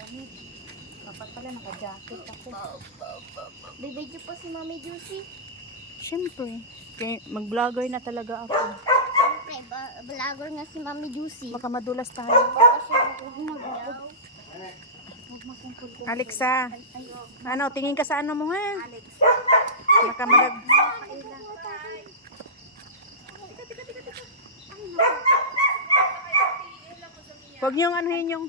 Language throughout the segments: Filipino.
Lamig. Dapat pala naka-jacket ako. Bibidyo po si Mami Juicy. Siyempre. Mag-vlogger na talaga ako. Siyempre, vlogger nga si Mami Juicy. Baka madulas tayo. Alexa. Ano, tingin ka sa ano mo ha? Alex. Baka malag... Huwag niyong anuhin yung...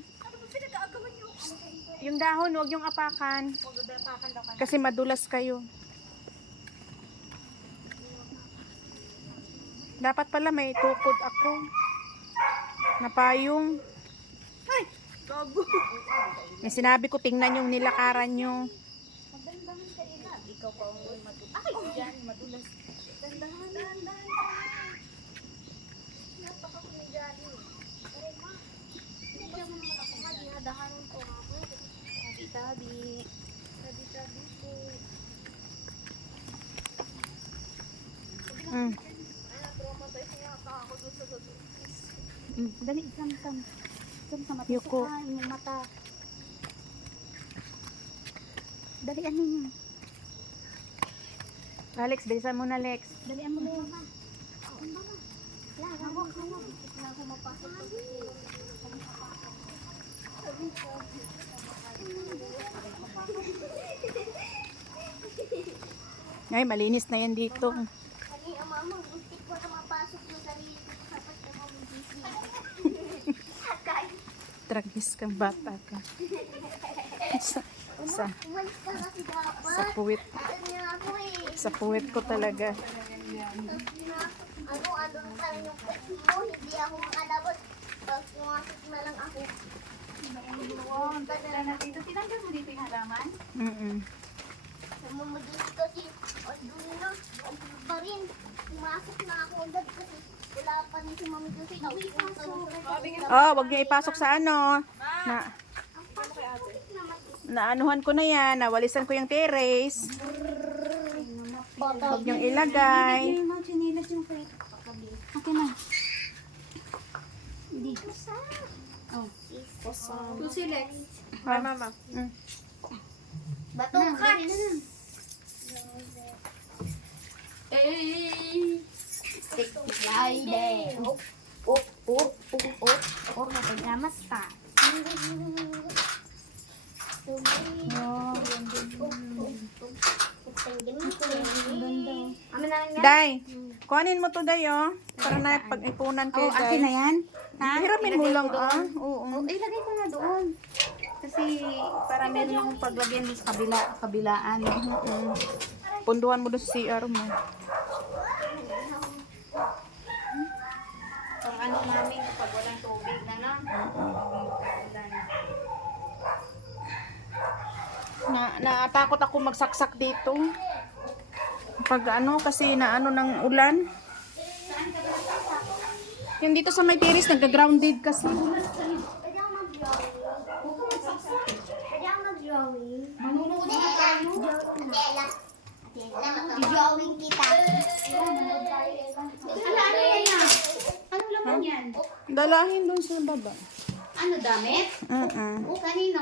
Yung dahon, huwag yung apakan. Kasi madulas kayo. Dapat pala may tukod ako. Napayong. Ay! Gago. Yung sinabi ko, tingnan yung nilakaran nyo. Magdandahan ka ina. Ikaw pa ang madulas. Ay, dyan, madulas. Dandahan, dandahan. Napaka ko ni Johnny. Aray, ma. Bigyan mo naman ako nga. Dinadahanan ko nga ako. Tabi-tabi. Tabi-tabi po. Mm. Ka ako. Mm. Dali, sam-sam. Sam-sam. Mati Yuko. sa kain, yung mata. Dali, ano yun? Alex, bilisan mo na, Lex. Dali, ano mo mama? Oo, mama. Wala, hawak, hawak. Hindi na ako mapasok. Ay, malinis na yan dito. Kani, ang mama, gusto ko na mapasok yung sarili ko sa sapat na. Kaya, Tragis kang bata ka. sa, sa, sa puwit. Ano. Sa puwit ko talaga. Ano, ano mo, hindi ako makalabot. Tapos pumasok na lang ako. Tinanggal mo dito yung halaman? Mm-mm. Namamadulas kasi, doon na, ang. Pumasok na ako agad kasi wala si Mami Josie. Uwi pasok. Oh, wag niyo ipasok sa ano. Na, naanuhan ko na yan. Nawalisan ko yung terrace. Huwag niyong ilagay. Okay na. Hindi. Oh. Posam. Susi Lex. Hi, mama. Mm. Batukan! Eh. Friday. Oh, oh, oh, oh, oh. Oh, napagramas pa. Amin na nga. Day, kuhanin mo to, Day, oh. Para na pag-ipunan kayo, Oh, akin na Day. yan? Ha? Hiramin mo lang, ah. Oo. Oh, ilagay ko na doon. Kasi para meron yung paglagyan din sa kabila, kabilaan. Mm. Punduhan mo doon sa CR mo. Kung ano mami, kapag walang tubig na na. Na, natakot ako magsaksak dito. Pag ano, kasi naano ng ulan. Yung dito sa may terrace, nagka-grounded kasi. Pwede ako mag-drawing. Pwede ako mag-drawing. Manunood na tayo. Adela. Drawing kita. Ano, ano yan na? Ano laman yan? Dalahin doon sa baba. Ano, damit? Mm-mm. O, kanino?